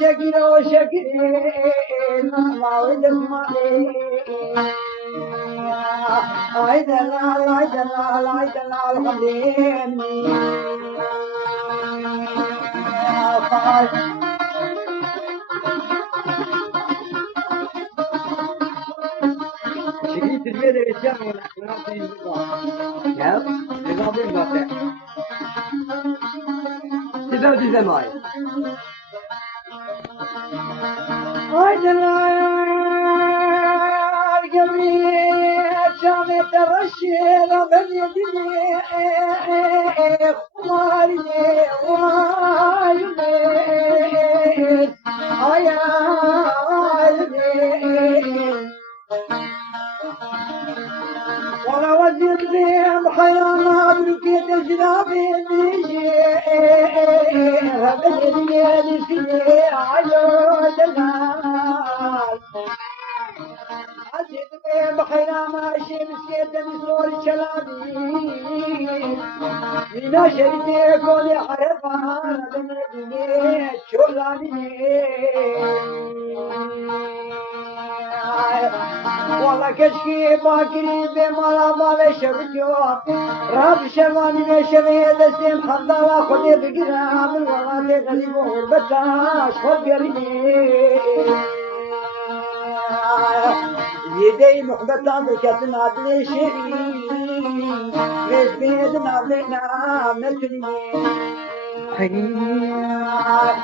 شكرا شكرين ما ولد اسمعي عيدنا عيدنا عيدنا القديم شكيت البيت الجامع ونعطي النظام ياب نظام النظام تزود زمايل عيدنا شامي ترشيل بني دني والدي والدي يا والدي وانا وزيت لي بحيانا بلقيت الجنابي بيجي بني دني لسي عيو دلال بخينا ماشي مسكيت بزور الشلابي لنا شريتي كوني عرفان بمدينة شولاني والله كشكي باكري بمالا مالا شبجو راب شواني بشبه دستين حضارة خدي بقرام الوالاتي غريب وغربتاش خد قريبي يدي محبتان بكتنا بليشري رزبيدنا بلينا مثلي عيدنا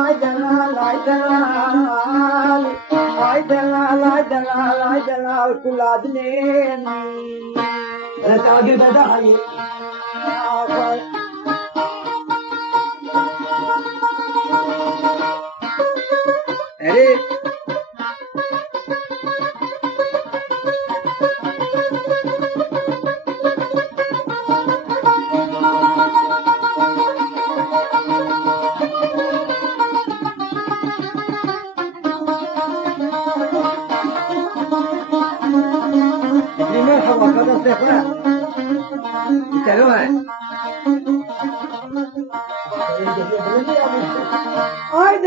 عيدنا عيدنا عيدنا عيدنا الكل عدلين لا تعقب داعي أريد مرحبا هذا السفرة يسألوها عيد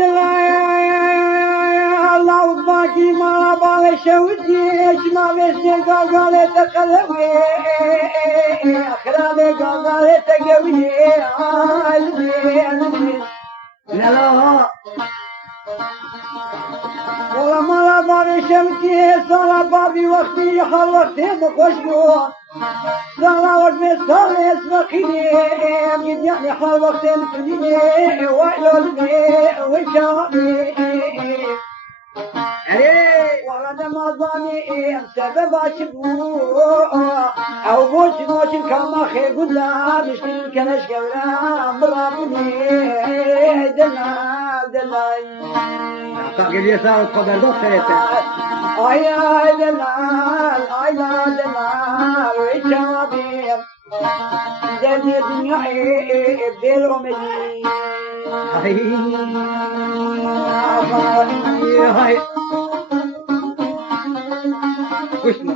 الله باقي ما بالي شوتي ما بيسني قالي تقلوي اخرى قالي تقوي لا والله ما بالي شوتي صار بابي وقتي حلقتي بخشبو صار وقتي صار اسمخيني من يعني حال وقتي مثليني وعيوني وشامي ولد مظاني سبب اشبو او بوش نوش كما خير قلنا مشكل كنش قبلا برابني دلال فقل يسار القدر دكتوريته اي دلال دلال وشابي زي دنياي بالأمي هاي وشنا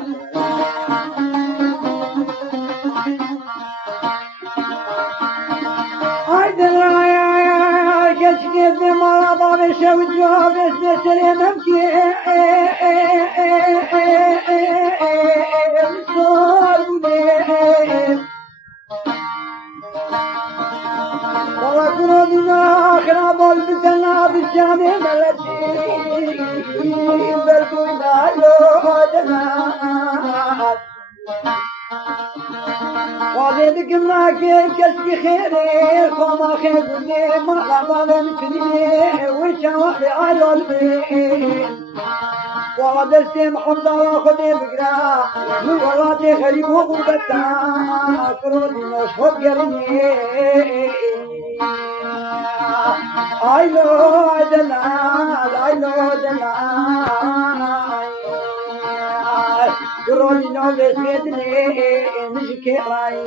هاي كشكيت بمرا بابي شوت جوابي سنسري ممكي والله كنا آخر بالبسنا بالجامع ملتي بالكوينا يودنا وعليك معك كسب خيري وما خير لي ما نمكني وشوحي على البيت وعدستي محمد وخذي بقرا وولاتي غريب وغربتا كروني مشهور قرني عيلو دلال كروني نوبس بيدني مشكي راي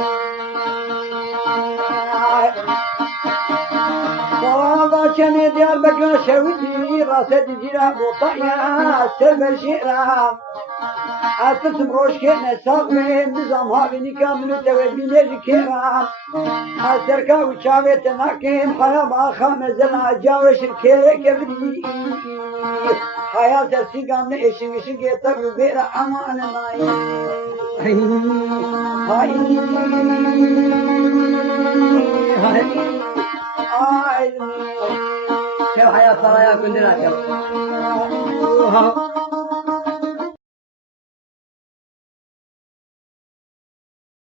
والله كان ديار بكر شوتي راسد جيرا بوطايا سلم الشيرا Asırtım roşkene sakmen nizam havini kamını tevebbine keram Aserka uçavete nakim hayam akha mezela caveşir kere kevri Hayal tersi gamle eşin eşin getir rübera amanın ay Hay Hay Ay Sev hayatlara ya gündür açalım.